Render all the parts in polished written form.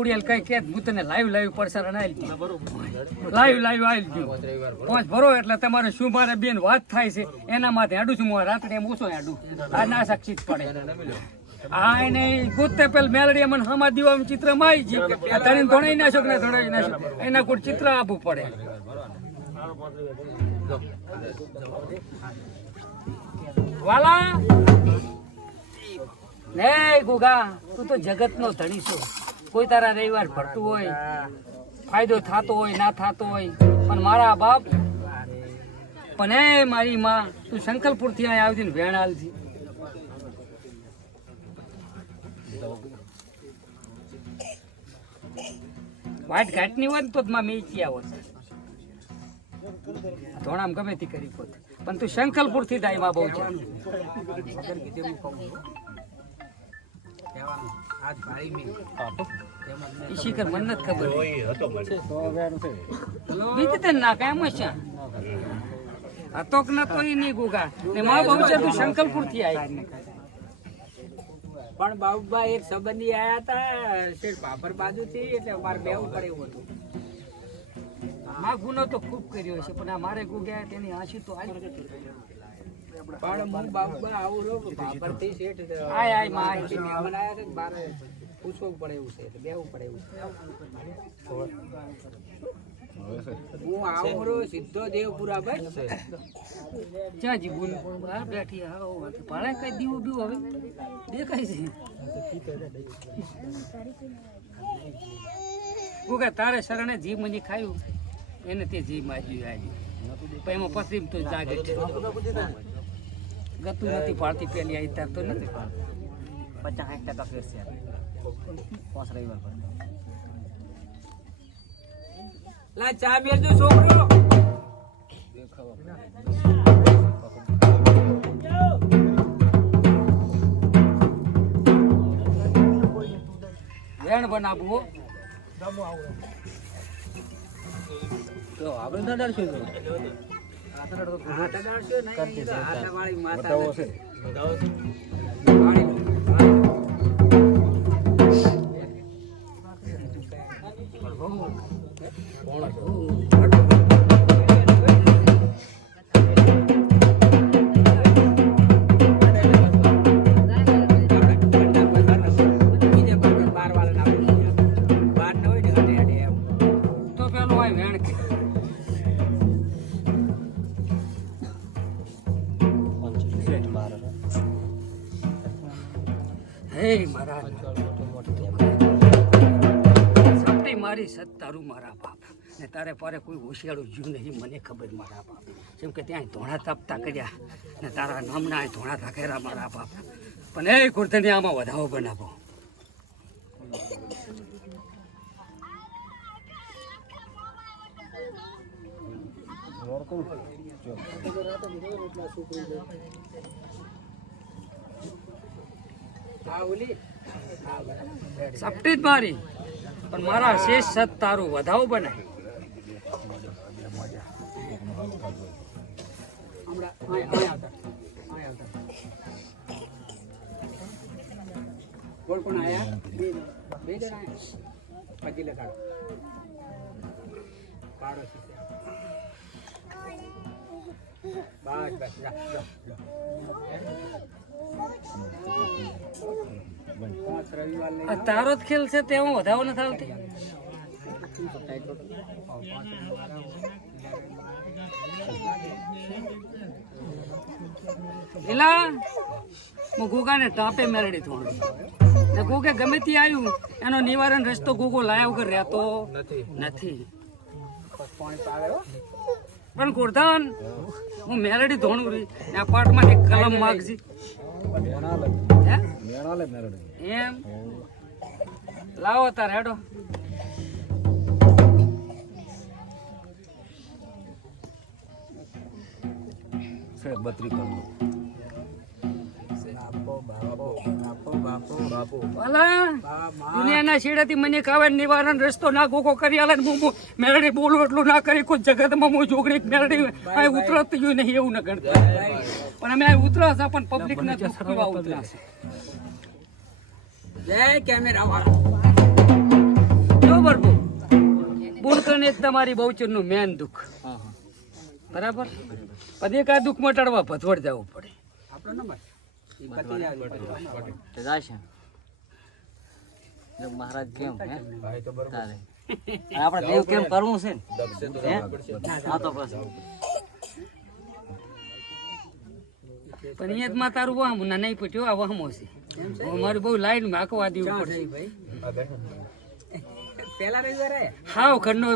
ખુડિયાલ કઈ કે હું તને લાઈવ પડસારણ આવી લાઈવ આવી ગયું 5 ભરો એટલે તમારે શું મારે બેન વાત થાય છે એના માટે હેડું છું હું રાત્રે એમ ઓછો હેડું આ ના સાક્ષી જ પડે આ એને ગોતે પેલ મેલડી મને હમા દીવા ચિત્ર માં આવી છે તને ધોણાઈ નાશો કે ધોણાઈ નાશો એના કોઈ ચિત્ર આપવું પડે વાલા ને ગુગા તું તો જગત નો ધણી છો કોઈ તારા રવિવાર ભરતું હોય ફાયદો થતો હોય ના થતો હોય પણ મારા બાપ પણ એ મારી માં તું સંકલ્પુર થી આવી ને વેણ હાલથી વાટ ઘાટ ની હોય તો માં મેચી આવો ધોણામ ગમે તે કરી પોત પણ તું સંકલ્પુર થી દાય માં બહુ છે શિખર મને નથી ખબર બીજી તને ના કાંઈ છે હતો કે નતો એ નહીં ગુગા ને માં બહુ છે તું સંકલ્પુર થી આવી પણ બાબુબા એક સંબંધી આયા હતા શેઠ પાપર બાજુ થી એટલે મારે બેવું પડે એવું હતું માં ગુનો તો ખૂબ કર્યો છે પણ આ મારે ગુગ્યા તેની આશી તો આવી પણ હું બાબુબા આવું રહું પાપર થી શેઠ આય માં મહેમાન આયા છે મારે પૂછવું પડે એવું છે એટલે બેવું પડે એવું હું આવું રહું સીધો દેવપુરા ભાઈ ક્યાં જી બોલ આ બેઠી આવો ભાડે કઈ દીવું બીવું હવે દેખાય છે ગુગા તારે શરણે જી મની ખાયું એને તે જી માજ્યું આવી પણ એમાં પસરીમ તો જાગે છે ગતું નથી પાડતી પેલી આવી તાર તો નથી 50-60% ફેર છે 5 રવિવાર પર લા ચા મેલજો છોકરો વેણ બનાવવું તો આપણે ના ડરશું હાથ ડાળશો નહીં હાથ વાળી માતા છે મારી સત તારું મારા બાપ ને તારે પારે કોઈ હોશિયાળું જીવ નહીં મને ખબર મારા બાપ જેમ કે ત્યાં ધોણા તાપતા કર્યા ને તારા નામના ધોણા થાકેરા મારા બાપ પણ એ કુર્તની આમાં વધાવો બનાવો સપટી જ મારી પણ મારા શેષ સત તારું વધાવ બને કોણ કોણ આયા બે જણા પછી લખાડો પાડો બસ બસ તારો જ ખેલ છે તે હું વધાવો નથી આવતી એલા હું ગોગાને ટાપે મેળડી થોડું ને ગોગે ગમે તે આવ્યું એનો નિવારણ રસ્તો ગોગો લાયા વગર રહેતો નથી પણ ગોરધાન હું મેલડી ધોણું રહી આ પાઠમાં એક કલમ માગજી એમ લાવો તાર હેડો બત્રી કરો દુનિયાના છેડેથી મને કાવે નિવારણ રસ્તો ના ગોગો કરી આલે હું મેલડી બોલું એટલું ના કરી કોઈ જગતમાં હું જોગણી મેલડી ઉતરતી જોઈ નહીં એવું ન ગણતા પણ અમે ઉતરા છે પણ પબ્લિક ને ઉતરા છે જય કેમેરા વાળા તમારી બહુચરનું મેન દુઃખ. બરાબર. પછી એક આ દુઃખ મટાડવા ભથવડ જવું પડે. મહારાજ કેમ આપણે દેવ કેમ કરવું છે ને આ તો પછી પણ અહીંયા માં તારું વાહમ ના નહીં પટ્યો આ વાહમો છે. મારું બહુ લાઈન માં આખવા દેવું પડશે. હાવ ઘરનો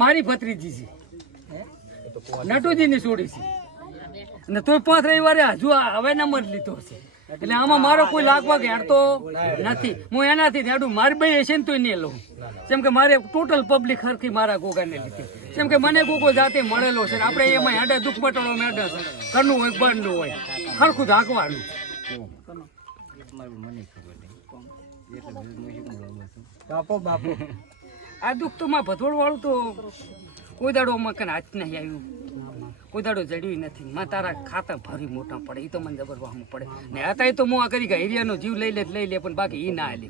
મારી ભત્રીજી છે નટુજી ની છોડી છે અને તોય 5 રવિવારે હજુ હવે નંબર લીધો છે. એટલે આમાં મારો કોઈ લાગવા હેડતો નથી. હું એનાથી હેડું મારી ભાઈ હશે ને તોય નહીં લઉં. જેમ કે મારે ટોટલ પબ્લિક હરખી મારા ગોગાને લીધી. જેમ કે મને ગોગો જાતે મળેલો છે. આપણે એમાં હેડે દુઃખ મટાડો મેડે છે. ઘરનું હોય બંધ હોય હરખું ધાકવાનું. આ દુઃખ તો માં ભથોડ વાળું તો કોઈ દાડો માં હાથ નહીં આવ્યું. કોઈ દાડો જડ્યું નથી. માં તારા ખાતા ભારી મોટા પડે એ તો મને જબર વાહમાં પડે ને. હતા તો હું આ કરી ગયા એરિયાનો જીવ લઈ લે પણ બાકી એ ના લે.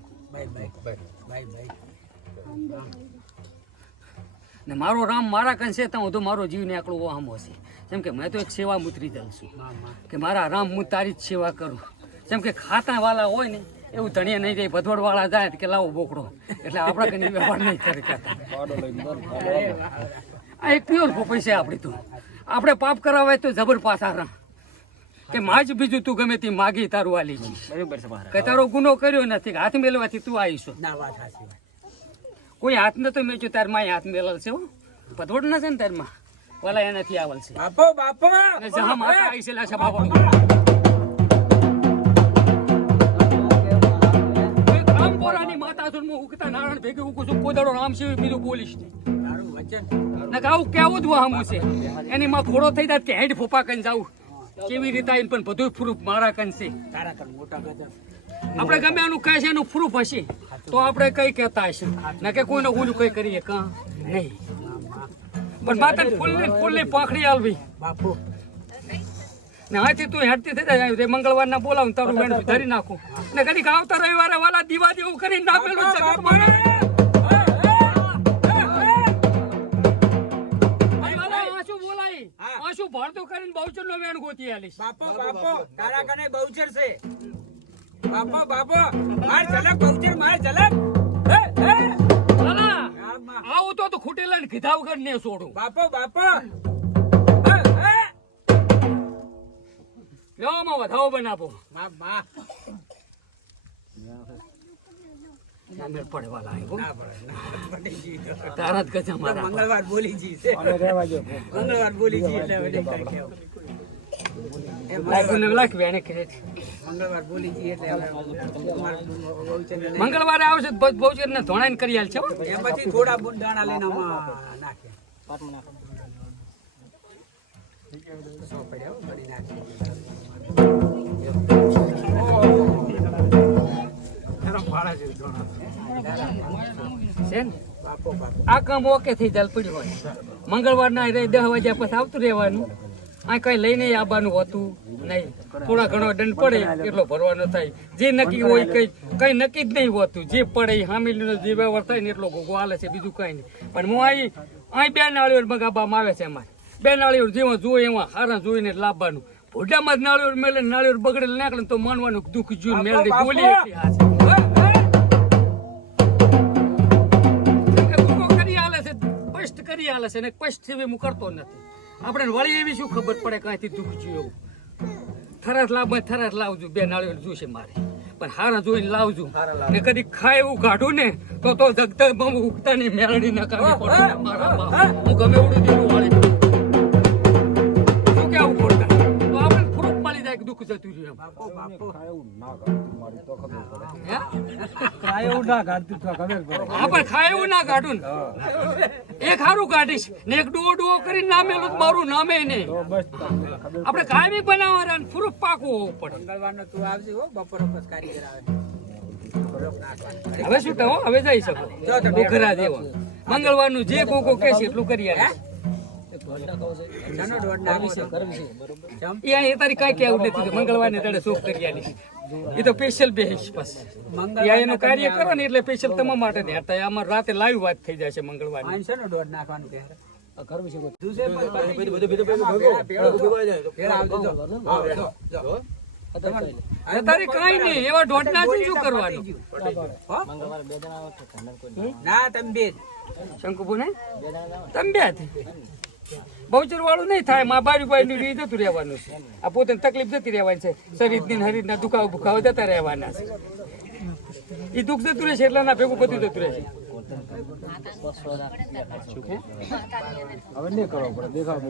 ને મારો રામ મારા કંસે તો હું તો મારો જીવ ને આકડો વાહમો છે. જેમ કે મેં તો એક સેવા મુતરી દઉં છું કે મારા રામ હું તારી જ સેવા કરું. જેમ કે ખાતા વાળા હોય ને એવું ધણિયા નહીં જાય. ભથવડ વાળા જાય કે લાવો બોકડો એટલે આપણા કઈ વ્યવહાર નહીં કરી કરતા. આ એક પ્યોર પોપઈ છે આપણી. તો આપણે પાપ કરાવાય તો જબર પાછા રામ કે માજ બીજું તું ગમે તે માગી તારું આલી છે. કે તારો ગુનો કર્યો નથી હાથ મેળવાથી તું આવીશું. કોઈ હાથ ન તો મેચ્યો તાર માં હાથ મેળલ છે. ભથવડ ના છે ને તાર માં વાલા એનાથી આવલ છે. જહા માતા આવી છે લાશા બાપા ઉગતા નારાયણ ભેગી ઉગું છું. કોદાડો રામ સિવાય બીજું બોલીશ ને આવું કેવું જ વાહમું છે. એની માં ઘોડો થઈ જાય કે હેડ ફોપા કન જાવું કેવી રીતે આવીને પણ બધું પ્રૂફ મારા કન છે. આપણે ગમે એનું કાંઈ છે એનું પ્રૂફ હશે તો આપણે કઈ કહેતા હશે ને કે કોઈને ઓલું કઈ કરીએ કા નહીં. પણ માતા ફૂલની પાંખડી આલવી ને હાથી તું હેડતી થઈ જાય. મંગળવાર ના બોલાવું તારું વેણ ધરી નાખું ને કદી આવતા રવિવારે વાલા દીવા જેવું કરીને નાખેલું છે. આશું બોલાય આશું ભરતું કરીને બહુચર નો વેણ ગોતી આલીશ. બાપો તારા કને બહુચર છે. બાપો માર ઝલક બહુચર માર ઝલક. આવું તો ખૂટેલા ને કીધા વગર ને છોડું. બાપો લેવામાં વધાવો બનાવો. તારા જ ગજા મારા મંગળવાર બોલી જી છે. મંગળવાર બોલી જી એટલે હવે કઈ કેવું. મંગળવાર બોલી જી એટલે મંગળવારે આવશે બહુચર ને ધોણાઈને કરી આલ છે. એ પછી થોડા બુન દાણા લઈને નાખે. આ કામ ઓકે થઈ જાય પડ્યું હોય. મંગળવાર ના 10 વાગ્યા પછી આવતું રહેવાનું. આ કઈ લઈને આવવાનું હોતું નહીં. થોડા ઘણો દંડ પડે એટલો ભરવાનો થાય. જે નક્કી હોય કઈ નક્કી જ નહીં હોતું. જે પડે હામીનો જે વ્યવહાર થાય ને એટલો ગોગો હાલે છે બીજું કઈ નહીં. પણ હું અહીં 2 નાળીઓ મગાવવામાં આવે છે. અમારે 2 નાળીઓ જેમાં જોઈએ એમાં હારા જોઈને લાવવાનું. ભોડામાં જ નાળીઓ મેલે નાળીઓ બગડેલ નાખે તો માનવાનું દુઃખ જોઈને મેળવી બોલી કરી હાલે છે ને કષ્ટ સેવી હું કરતો નથી. આપણે વળી એવી શું ખબર પડે કાંઈથી દુઃખ જોયું. થરાસ લાવજો 2 નાળીઓ જોશે મારે પણ હારા જોઈને લાવજો. ને કદી ખાય એવું કાઢું ને તો ધગધગ ઉગતા ની મેળડી ના કરવી પડે. મારા બાપ હું ગમે એવડું દીકરું વાળી દઉં. શું કેવું પડતા તો આપણે પ્રૂફ મળી જાય કે દુઃખ જતું રહ્યું. ખાય એવું ના કાઢું એક હારું કાઢીશ ને એક ડો કરીને નામેલું મારું નામે નહીં. આપણે કાયમી બનાવવાના પ્રૂફ પાકવું હોવું પડે. મંગળવારનો તું આવજે હો. બપોર પછી કારીગર આવે. હવે શું કહો હવે જઈ શકો ઘરા જેવા. મંગળવારનું જે કોકો કહેશે એટલું કરી આવે. તારી કઈ કેવું નથી. મંગળવાર ને તારે શોખ કરી આલી. એ તો સ્પેશિયલ બેહીશ પછી ત્યાં એનું કાર્ય કરો ને એટલે સ્પેશિયલ તમારા માટે ને હતા અમાર રાતે લાઈવ વાત થઈ જશે મંગળવારની આનશે ને દોડ નાખવાનું કે કરવું છે અત્યારે કાંઈ નહીં એવા દોઢના છે શું કરવાનું ના તમે બે શંકુભુ ને તમે બે બહુચર વાળું નહીં થાય મા બાજુભાઈ ની રીત જતું રહેવાનું છે આ પોતાની તકલીફ જતી રહેવાની છે શરીરની હરીરના દુખાવો ભૂખાવો જતા રહેવાના છે એ દુઃખ જતું રહેશે એટલે ના ભેગું બધું જતું રહેશે હવે નહીં કરવો પડે દેખાવ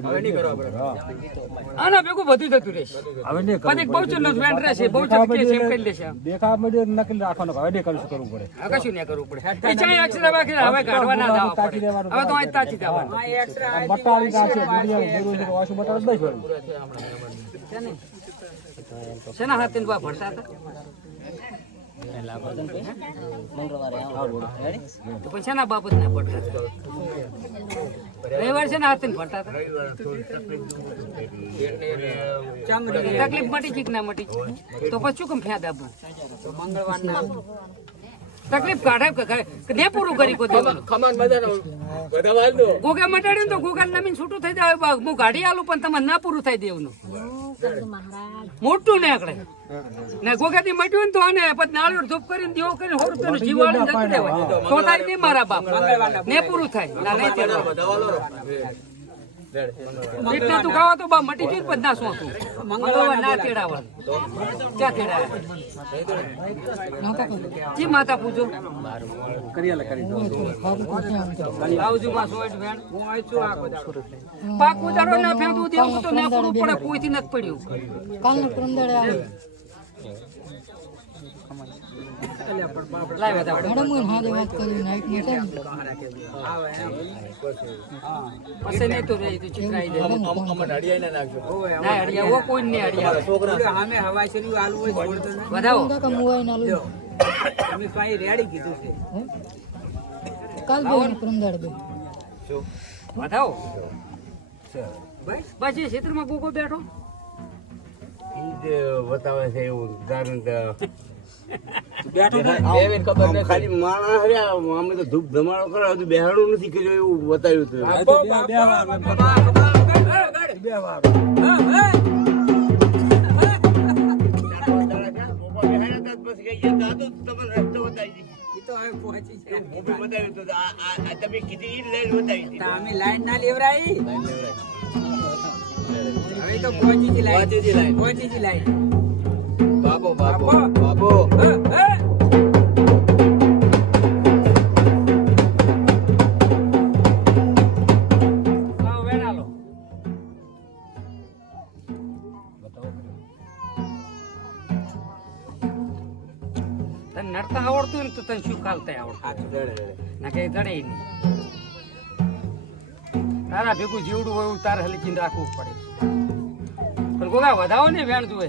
આના ભેગું બધું જતું રહેશે હવે નહીં પછી બહુચર નો વેન્ટ રહેશે બહુચર કે છે એમ કરી લેશે દેખાવ મળે નકલી રાખવાનો હવે નહીં કરવું પડે આ કશું નહીં કરવું પડે એ ચાય અક્ષરા બાકી હવે કાઢવા ના દાવા પડે હવે તો અહીં તાચી જવાનું બટાળી નાખે દુનિયા જરૂર છે વાસુ બટાળ દઈ પડ્યું શેના હાથે બા ભણતા હતા તો પછી શેના બાબત ના ભણતા હતા રવિવાર શેના હાથે ભણતા હતા તકલીફ મટી છે કે ના મટી તો પછી શું કેમ ફ્યા દાબુ મંગળવારના તકલીફ કાઢે ને પૂરું કરી ગોગા મટાડ્યું તો ગોગા નમીન છૂટું થઈ જાય હું ગાડી આલું પણ તમારે ના પૂરું થઈ દેવું મોટું ને આકડે ને ગોગાથી મટ્યું ને તો આને પછી નાળિયેર ધૂપ કરીને દીવો કરીને 100 રૂપિયાનું જીવાળીને જતું રહેવાય તો તારી નહીં મારા બાપ ને પૂરું થાય ના નહીં એટલા તું ખાવા તો બા મટી ગયું પછી ના શું હતું મંગળવાર ના તેડાવવાનું ક્યાં તેડાવે જી માતા પૂજો આવજો માં સોટ વેણ હું આઈ છું આ બધા પાક ઉજારો ના ફેંદું દેવું તો ના પૂરું પડે કોઈથી નથી પડ્યું કાલનો પ્રંદળે આવે લાવ બતાવો મેડમ હું હારે વાત કરી નાઈટ ની ટાઈમ પછી નહીં તો રે તો ચિત્રાઈ જાય ના અડિયા ઓ કોઈ નહીં અડિયા સામે હવા શરીર આલુ હોય છોડતો નહીં. વધાવો કાકા મુવાઈ ના લો અમે પાઈ રેડી કીધું છે કાલ બે પ્રંદળ બે વધાવો બસ એ ક્ષેત્રમાં ગોગો બેઠો બતાવે છે એવું કારણ ખાલી માણસ અમે તો ધૂપ ધમાડો કરે હજુ બેહાડું નથી કર્યું એવું બતાવ્યું હતું ઈ તો હવે પહોંચી છે બતાવ્યું હતું તમે કીધી બતાવી તો અમે લાઈન ના લેવરાઈ હવે તો પહોંચી છે લાઈન પહોંચી છે લાઈન બાબો બાબો બાબો લાવ વેણા લો તને નડતા આવડતું ને તો તને શું ખાલતા આવડતું ના કઈ દડે નહીં તારા ભેગું જીવડું હોય એવું તારે હલકીને રાખવું પડે પણ ગોગા વધાવો ને વેણ જોવે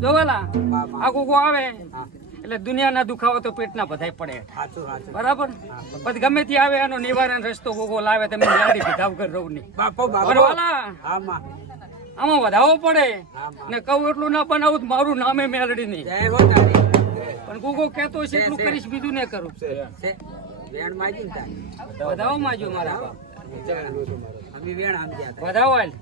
જો વેલા આ ગોગો આવે એટલે દુનિયાના દુખાવો તો પેટના બધાય પડે સાચું સાચું બરાબર પછી ગમે તે આવે એનો નિવારણ રસ્તો ગોગો લાવે તમે લાડી ભીધાવ કર રહું નહીં બાપો બાપો બરોલા હા માં આમાં વધાવો પડે ને કહું એટલું ના બનાવું તો મારું નામે મેલડી નહીં જય હો તારી પણ ગોગો કહેતો છે એટલું કરીશ બીજું ને કરું છે વેણ માજી ને તારી વધાવો માજો મારા બાપ અમે વેણ સમજ્યા હતા વધાવો હાલ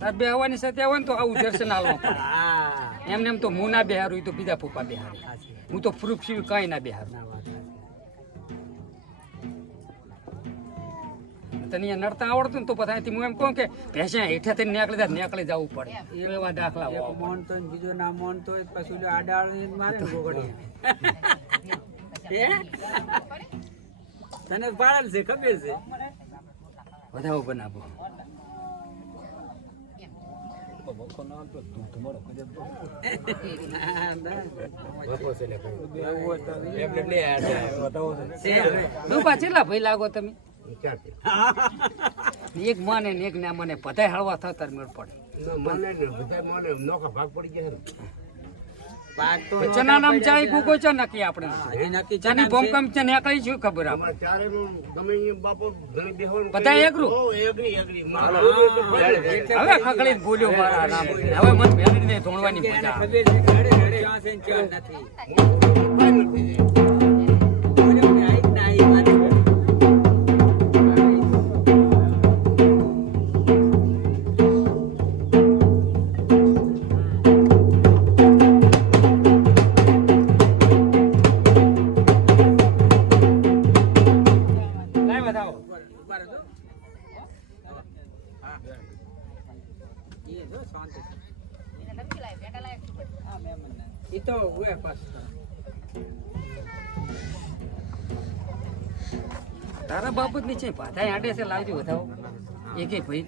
તાર બે હવાની સાથે આવે ને તો આવું દર્શન આલવા પડે હા એમને એમ તો હું ના બેહારું એ તો બીજા પપ્પા બેહારે સાચી હું તો પ્રૂફ સિવાય કાંઈ ના બેહારું ના વાત સાચી. તને અહીંયા નડતા આવડતું ને તો પછી અહીંથી હું એમ કહું કે ભેંસે હેઠેથી નીકળી જવું પડે એવા દાખલા એક મોનતો ને બીજો ના મોનતો હોય પછી ઓલો આડાળો મારે ને ગોગડી હે? તને પાડેલ છે ખબર છે વધાવો બનાવો રૂપા ચેટલા ભાઈ લાગો તમે એક માને ને એક ના મને બધાય હળવા થતા મેળ પડે પાક તો ચના નામ ચાય ગુગો છે નક્કી આપણે એ નક્કી છે ચાની ભોમકમ છે ને કઈ શું ખબર આપણે અમારે ચારેયનું ગમે એ બાપો ઘણી બેહવાનું બધા એકરું? હો, એગ્રી. હવે ખકડી બોલ્યો મારા નામ હવે મન ભેળીને ધોણવાની એને મજા આવે. ખબર છે કે અડે ક્યાં છે ને ક્યાં નથી બોલ્યો કે આઈ જ ના આઈ મારી. લાય બતાવો. ઉભા રહેજો. હા. એ જો શાંતિ છે. હા, મહેમાન ના. ઈ તો હોય પાછું. તારા બાપત ની છે ભાથા આડે છે લાવજો બતાવો એકે ભાઈ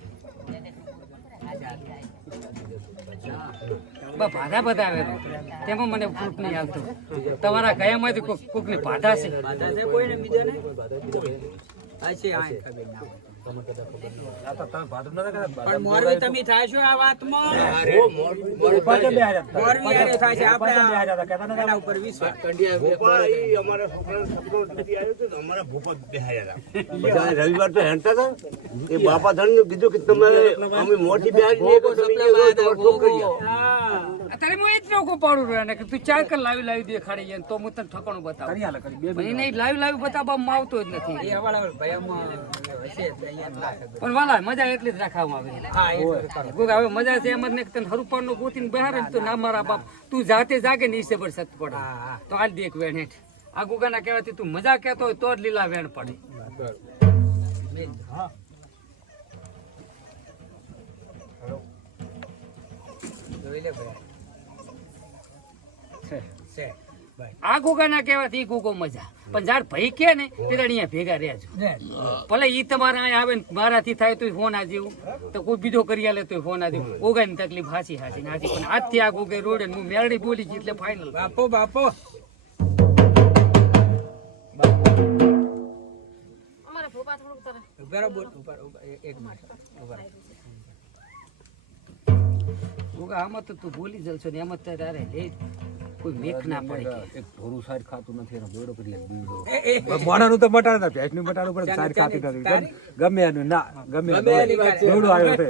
ભાધા બતાવે તો તેમાં મને ફૂટ નહીં આવતો તમારા કયામાંથી કોક ની ભાધા છે બાધા છે કોઈને બીજાને? આ છે આ ખબર ના હોય. પણ મોરવી તમે થાય છો આ વાતમાં મોરવી યારે થાય છે આપણે એના ઉપર વિશ્વાસ ભોપા ઈ અમારા છોકરાને સપનો નથી આવ્યો તો અમારા ભોપા બેહાયા હતા. બધાને રવિવાર તો હેંડતા હતા. એ બાપા ધણીને કીધું કે તમારે અમે મોટી બેહાડી દઈએ કે તમે અહીંયા રહો તમારે છોકરી આવે. અત્યારે હું એ જ રોકો પાડું રહ્યો ને કે તું ચાર કર લાવી દેખાડી જાય તો હું તને ઠકાણું બતાવું પણ નહીં લાવી બતાવવામાં આવતો જ નથી એ હવાલા ભયમાં હશે એટલે અહીંયા ના ખબર. પણ વાલા મજા એટલી જ રાખવામાં આવે હા એ તો ગુગા હવે મજા છે એમ જ ને કે તને હરુપાન નો ગોતીને બહાર જ તો ના મારા બાપ તું જાતે જાગે ને ઈસે સત પડે હા. તો હાલ દેખ વેણ હેઠ આ ગુગાના કહેવાથી તું મજા કહેતો હોય તો જ લીલા વેણ પડે જોઈ લે ભાઈ છે ભાઈ આ ગુગાના કહેવાથી ઈ ગુગો મજા પણ જાર ભાઈ કે ને તે અહીંયા ભેગા રહેજો ભલે ઈ તમારા અહીંયા આવે ને મારાથી થાય તો ફોન આ જેવું તો કોઈ બીજો કરી આલે તો ફોન આ જેવું ઓગાની તકલીફ હાસી હાસી પણ આજથી આ ગુગે રોડે હું મેરડી બોલી ગઈ એટલે ફાઇનલ બાપો બાપો બરાબર ઉપર એક મિનિટ ઉભા રહો. ગુગા આમાં તો તું બોલી જલશો ને એમાં તારે લે કોઈ મેખ ના પડે કે એક ભોરું સાઈડ ખાતું નથી એનો દોડો કરી લે બીજો એ મોણાનું તો મટાડતા ભેંસનું મટાડું પણ સાઈડ ખાતી નથી ગમે એનું ના ગમે એની વાત છે. દોડો આવ્યો છે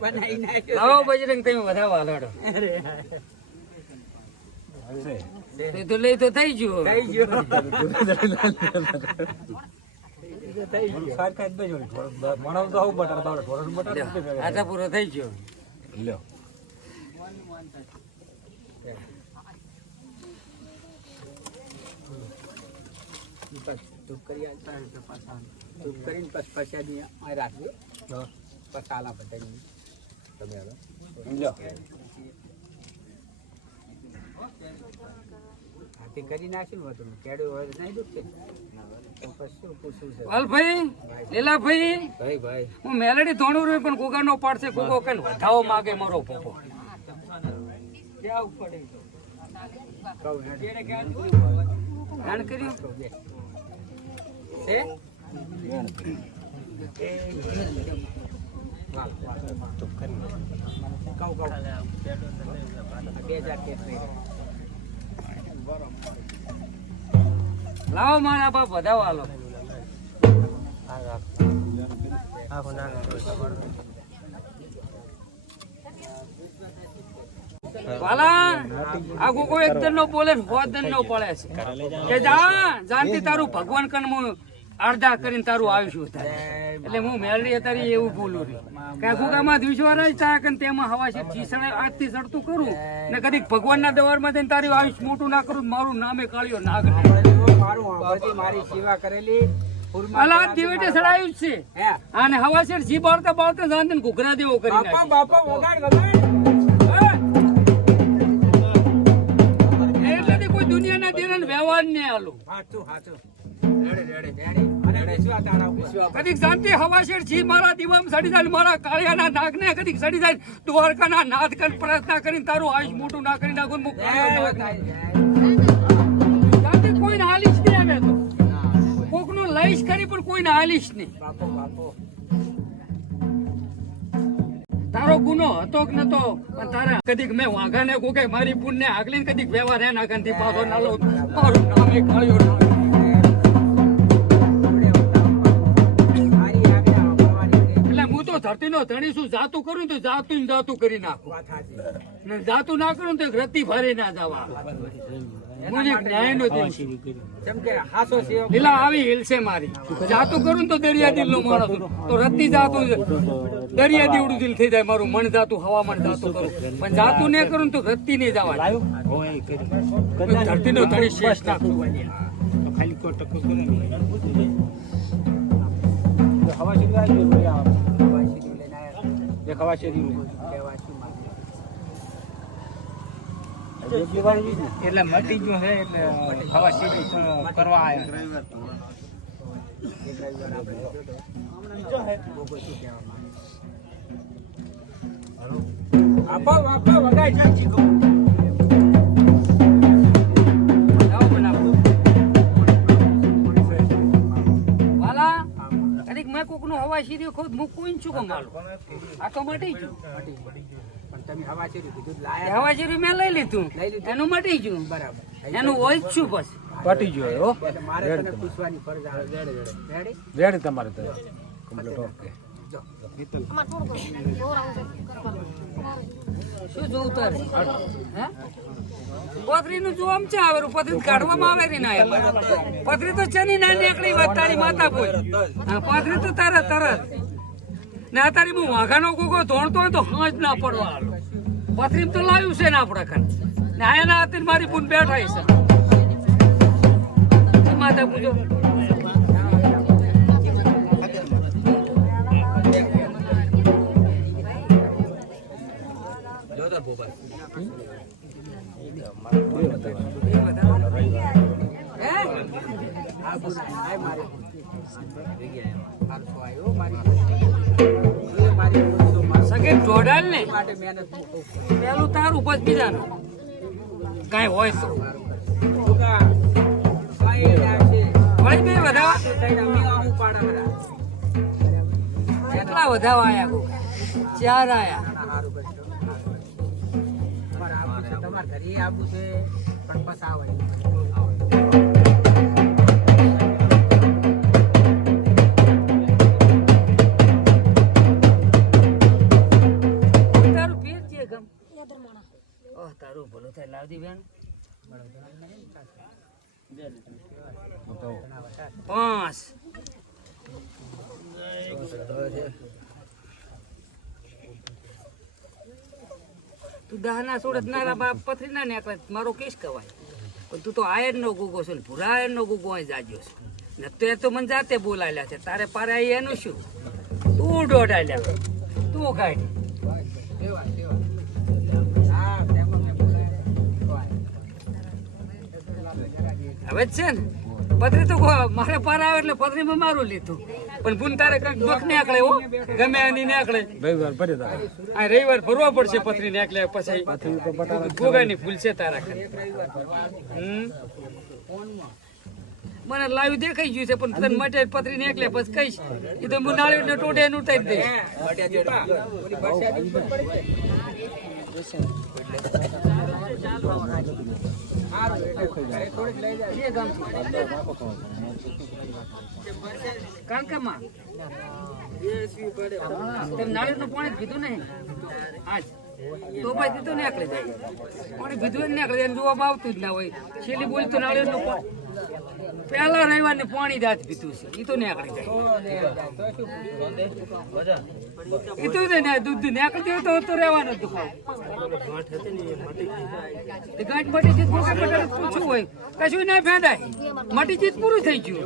બનાવી નાખ્યો. લાવો બજરંગ તમે વધાવા હાલાડો તો લઈ તો થઈ ગયો થઈ ગયો સાઈડ ખાઈ બેજો મોણાનું તો આવું મટાડતા થોડું મટાડતા આટા પૂરો થઈ ગયો લ્યો ધૂપ કરી આલતા હોય તો પાછા ધૂપ કરીને પછી પ્રસાદી અહીં રાખજો પછી આલા બધાની તમે હવે લ્યો હાથી કરી નાખ્યું ને બધું કેળું હોય તો નહીં દુખશે તો પછી શું પૂછવું છે વાલભાઈ લીલાભાઈ ભાઈ ભાઈ હું મેલડી ધોણું રહ્યું પણ ગુગાનો પાડશે ગુગો કઈ વધાવો માગે મારો પોપો જવું પડે કહું જાણ કર્યું છે વાલ વાલ કહું 2000 લાવો મારા બાપ વધાવો હાલો વાલા આ ગુગો એક દન નો બોલે ને 100 દન નો પડે છે કે જાનતી તારું ભગવાન કન હું અડધા કરીને તારું આવીશું થાય એટલે હું મેળવી તારી એવું બોલું રહ્યું કે ગુગામાં વિશ્વાસ જ થાય કે તેમાં હવા છે ચીસણે આજથી સડતું કરું ને કદી ભગવાનના દવારમાં જઈને તારી આયુષ મોટું ના કરું મારું નામે કાળિયો નાગ મારી સેવા કરેલી અલા દિવેટે સડાયું જ છે હે અને હવા છે જી બાળતા બાળતા જાનને ઘુઘરા દેવો કરી બાપા નાખ્યો બાપા વગાડ વગાડ એટલે કોઈ દુનિયાના દેરણ વ્યવહાર ને આલો હાચું હાચું અને વિશ્વા તારા ઉપર કદીક શાંતિ હવાશેર જી મારા દીવામ સડી જાય મારા કાળિયાના નાગને કદીક સડી જાય દ્વારકાના નાથ કર પ્રાર્થના કરીને તારું આયુષ મોટું ના કરી નાખું મુક શાંતિ કોઈને હાલીશ નહીં આવે તો કોકનું લઈશ ખરી પણ કોઈને હાલીશ નહીં બાપો બાપો તારો ગુનો હતો કે નતો પણ તારે કદીક મેં વાઘાને કોકે મારી પુણ્ય આગલી કદીક વ્યવહાર એના કંથી પાછો ના લો મારું નામ એ કાળ્યો ના. એટલે હું તો ધરતીનો ધણી છું, જાતું કરું તો જાતું ને જાતું કરી નાખું ને જાતું ના કરું તો રત્તી ભારે ના જવા. હું એક ન્યાયનો દિલ છું. જેમ કે હાસો સેવા લીલા આવી હિલશે મારી. જાતું કરું ને તો દરિયા દિલ નો માણસ છું. તો રત્તી જાતું દરિયા દીવડું દિલ થઈ જાય મારું. મન જાતું હવામાન જાતું કરું પણ જાતું નહીં કરું તો રત્તી નહીં જવા. ધરતીનો ધણી શેષ નાખું. એટલે મટી ગયું છે એટલે હવા સીધી કરવા આવ્યા. આપો આપો વગાડ વાલા કદીક મેં કોક નું હવા સીધી ખુદ મૂકવું છું કેમ માલું આ તો મટી ગયું. પણ તમે હવા સીધી કીધું લાયા હવા સીધી મેં લઈ લીધું એનું મટી ગયું. બરાબર એનું હોય જ છું પછી. પટી ગયો હો. એટલે મારે તને પૂછવાની ફરજ આવે. રેડી રેડી તમારે તો કમ્પ્લીટ ઓકે. શું જોવું તારે હે પથરી નું જો આમ છે આવે પથરી કાઢવામાં આવે ને પથરી તો છે ની નાની એકડી વાત તારી માતા બોલ. પથરી તો તરત ને આ તારી હું વાઘાનો ગોગો ધોણતો હોય તો હાંજ ના પડવા હાલો. પથરી તો લાવ્યું છે ને આપડા ખાન ને આયાના હાથે મારી પૂન બેઠા છે માતા પૂજો. સગીર જોડાલ ને પેલું તારું પછી બીજાનું કઈ હોય તો વળી બે વધાવા કેટલા વધાવા આયા કોઈ 4 આયા. તમારે ઘરે આવું છે પણ બસ આવે તારું પેર છે ગમ ઓહ તારું ભલું થાય લાવદી બેન 5 તું દહના સોડત ના બાપ પથરી ના નીકળે મારો કેસ કવાય પણ તું તો આયર નો ગુગો છે ને ભૂરા આયર નો ગુગો અહીં જાજ્યો છે ને તે તો મને જાતે બોલાયેલા છે તારે પારે અહીં એનું શું તું દોડાયેલા તું કાઢી હવે જ છે ને પથરી તો મારે પાર આવે એટલે પથરીમાં મારું લીધું પણ પૂન તારે કંઈક દુઃખ નીકળે હો ગમે એની નીકળે રવિવાર ભરી દો. આ રવિવાર ભરવા પડશે પથરી નીકળે પછી ગોગાની ફૂલ છે તારા ખાતે. મને લાવ્યું દેખાઈ ગયું છે પણ તને માટે પથરી નીકળે પછી કહીશ એ તો હું નાળી ને ટોટે એનું ઉતારી દઈશ. કાલકામાં તેમ નાળિયેરનું પાણી પીધું નહીં આજ તો ભાઈ દીધું નીકળી જાય પાણી પીધું જ નીકળે એને જોવામાં આવતું જ ના હોય. છેલ્લી બોલ તો નાળિયેરનું પહેલા રવિવારને પાણી દાંત પીધું છે એ તો નીકળી જાય એ તો દૂધ નીકળતી હોય તો રહેવાનું જ દુખાવ ગાંઠ મટી જીત પૂછવું હોય કશું ના ફેંદાય મટી જીત પૂરું થઈ ગયું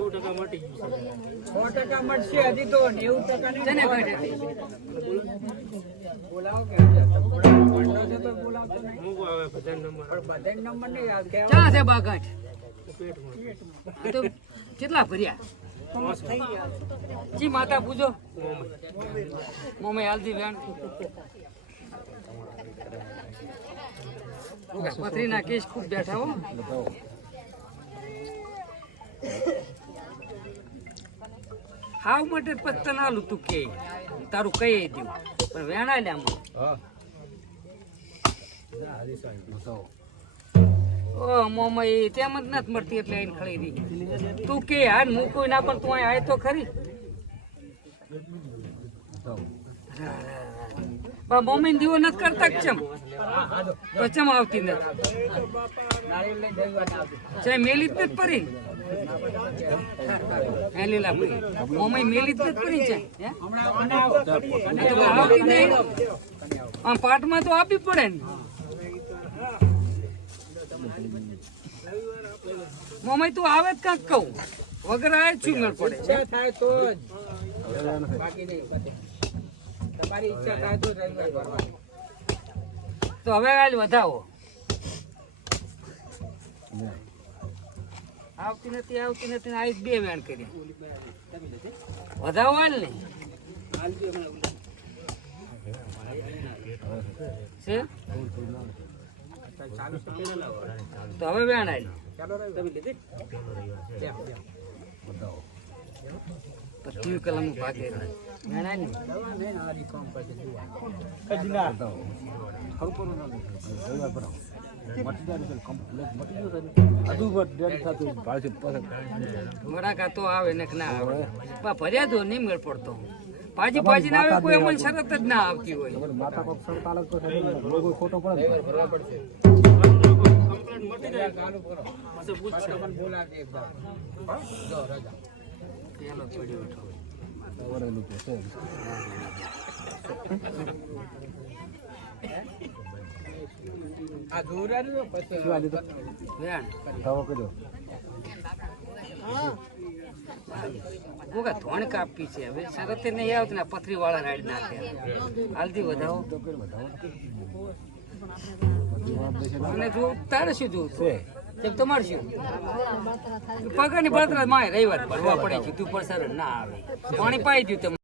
100% મળશે હજી તો 90% જેને ગાંઠ હતી. બોલાવો કે બોલાવતો નહીં બધા નંબર નહીં આવે ચા છે બા ગાંઠ એ તો કેટલા ભર્યા જી માતા પૂજો મોમે હાલજી બેન પથરીના કેસ ખૂબ બેઠા હો. હાવ માટે પત્તા ના તું કે તારું કઈ દઉં પણ વેણા લે આમાં હા ઓ મોમાં એ તેમ જ નથી મળતી એટલે આઈને ખળી રહી તું કે હાર મૂકું ના પણ તું અહીં આય તો ખરી પણ મમ્મી દીવો નથી કરતા ચમ તો ચમ આવતી નથી છે મેલી જ નથી પરી હે લીલા પરી મમ્મી મેલી જ નથી પરી છે આવતી નહીં આમ પાટમાં તો આપવી પડે ને મમ્મી તું આવે જ કાંક કહું વગર આવે છું મેળ પડે ઈચ્છા થાય તો જ બાકી નહીં બધે. તમારી ઈચ્છા થાય તો રવિવાર ભરવાની. તો હવે આજ વધાવો આવતી નથી આજ બે વેણ કરી વધાવો હાલ ને છે તો હવે વેણ આલ પચીસ કલમ ભાગે વેણ આલ ને નહીં, આરી કામ પછી જોવા. વડાકા તો આવે ને કે ના આવે પણ ફરિયાદો નહીં મેળ પડતો પાજી ના આવે કોઈ અમલ શરત જ ના આવતી હોય ચાલુ કરો. પછી મને બોલાવજે એક દાડો. જો રજા. પેલો પડ્યો ઉઠો. આ જોરાનું ને પછી વેણ ગોગા ધોણ કાપી છે હવે શરતે નહીં આવતી ને પથરી વાળા રાડ નાખે હાલથી વધાવો અને જો તારે શું જોવું છે તમારે શું પગારની બળતરા માય રવિવાર ભરવા પડે છે તું પર ના આવે પાણી પાઈ દઉં તમે